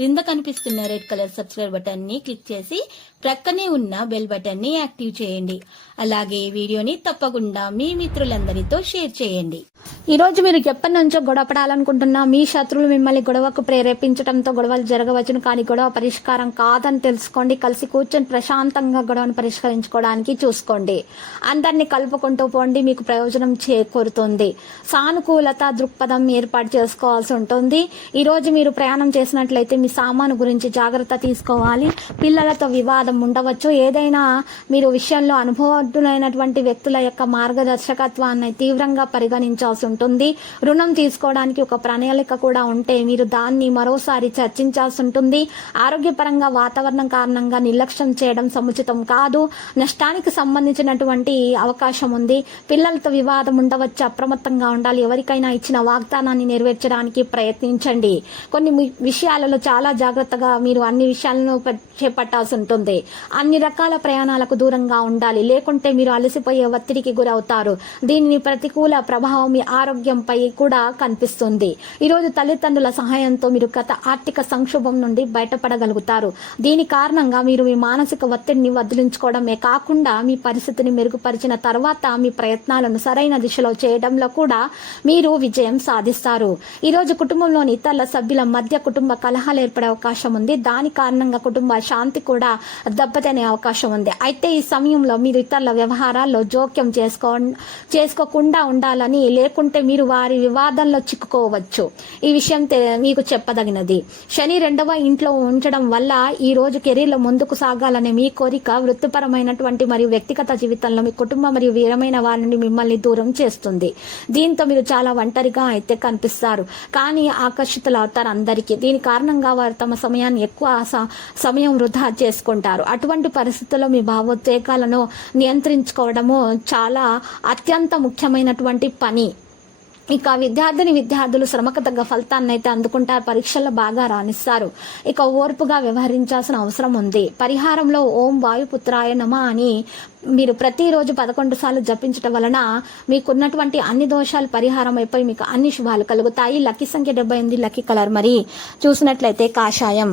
క్రింద కనిపిస్తున్న red colour subscribe బటన్ని క్లిక్ చేసి ప్రక్కనే ఉన్న బెల్ బటన్ని యాక్టివ్ చేయండి. అలాగే ఈ వీడియోని తప్పకుండా మీ మిత్రులందరితో షేర్ చేయండి. ఈ రోజు మీరు ఎప్పటి నుంచో గొడవపడాలనుకుంటున్నా మీ శత్రువులు మిమ్మల్ని గొడవకు ప్రేరేపించడంతో గొడవలు జరగవచ్చును. కానీ గొడవ పరిష్కారం కాదని తెలుసుకోండి. కలిసి కూర్చొని ప్రశాంతంగా గొడవను పరిష్కరించుకోవడానికి చూసుకోండి. అందరినీ కలుపుకుంటూ పోండి. మీకు ప్రయోజనం చేకూరుతుంది. సానుకూలత దృక్పథం ఏర్పాటు చేసుకోవాల్సి ఉంటుంది. ఈ రోజు మీరు ప్రయాణం చేసినట్లయితే మీ సామాను గురించి జాగ్రత్త తీసుకోవాలి. పిల్లలతో వివాదం ఉండవచ్చు. ఏదైనా మీరు విషయంలో అనుభవజ్ఞులైనటువంటి వ్యక్తుల యొక్క మార్గదర్శకత్వాన్ని తీవ్రంగా పరిగణించాల్సి ఉంటుంది. రుణం తీసుకోవడానికి ఒక ప్రణాళిక కూడా ఉంటే మీరు దాన్ని మరోసారి చర్చించాల్సి ఉంటుంది. ఆరోగ్యపరంగా వాతావరణం కారణంగా నిర్లక్ష్యం చేయడం సముచితం కాదు. నష్టానికి సంబంధించినటువంటి అవకాశం ఉంది. పిల్లలతో వివాదం ఉండవచ్చు. అప్రమత్తంగా ఉండాలి. ఎవరికైనా ఇచ్చిన వాగ్దానాన్ని నెరవేర్చడానికి ప్రయత్నించండి. కొన్ని మి- విషయాలలో చాలా జాగ్రత్తగా మీరు అన్ని విషయాలను చేపట్టాల్సి ఉంటుంది. అన్ని రకాల ప్రయాణాలకు దూరంగా ఉండాలి. లేకుంటే మీరు అలసిపోయే ఒత్తిడికి గురవుతారు. దీనిని ప్రతికూల ప్రభావం మీ ఆరోగ్యంపై కూడా కనిపిస్తుంది. ఈరోజు తల్లిదండ్రుల సహాయంతో మీరు గత ఆర్థిక సంక్షోభం నుండి బయటపడగలుగుతారు. దీని కారణంగా మీరు మీ మానసిక ఒత్తిడిని వదిలించుకోవడమే కాకుండా మీ పరిస్థితిని మెరుగుపరిచిన తర్వాత మీ ప్రయత్నాలను సరైన దిశలో చేయడంలో కూడా మీరు విజయం సాధిస్తారు. ఈరోజు కుటుంబంలోని ఇతరుల సభ్యుల మధ్య కుటుంబ కలహాలు ఏర్పడే అవకాశం ఉంది. దాని కారణంగా కుటుంబ శాంతి కూడా దెబ్బతినే అవకాశం ఉంది. అయితే ఈ సమయంలో మీరు ఇతరుల వ్యవహారాల్లో జోక్యం చేసుకో చేసుకోకుండా ఉండాలని లేకుంటే మీరు వారి వివాదంలో చిక్కుకోవచ్చు. ఈ విషయం మీకు చెప్పదగినది. శని రెండవ ఇంట్లో ఉంచడం వల్ల ఈ రోజు కెరీర్లో ముందుకు సాగాలనే మీ కోరిక వృత్తిపరమైనటువంటి మరియు వ్యక్తిగత జీవితంలో మీ కుటుంబం మరియు వీరమైన వారి నుండి మిమ్మల్ని దూరం చేస్తుంది. దీంతో మీరు చాలా ఒంటరిగా అయితే కనిపిస్తారు. కానీ ఆకర్షితులు అవుతారు అందరికీ. దీని కారణంగా వారు తమ సమయాన్ని ఎక్కువ స- సమయం వృధా చేసుకుంటారు. అటువంటి పరిస్థితుల్లో మీ భావోద్వేగాలను నియంత్రించుకోవడము చాలా అత్యంత ముఖ్యమైనటువంటి పని. ఇక విద్యార్థిని విద్యార్థులు శ్రమకు తగ్గ ఫలితాన్ని అయితే అందుకుంటారు. పరీక్షల్లో బాగా రాణిస్తారు. ఇక ఓర్పుగా వ్యవహరించాల్సిన అవసరం ఉంది. పరిహారంలో ఓం వాయుపుత్రాయ నమ అని మీరు ప్రతిరోజు పదకొండు సార్లు జపించడం వలన మీకున్నటువంటి అన్ని దోషాలు పరిహారం అయిపోయి మీకు అన్ని శుభాలు కలుగుతాయి. లక్కీ సంఖ్య డెబ్బై ఎనిమిది లక్కీ కలర్ మరి చూసినట్లయితే కాషాయం.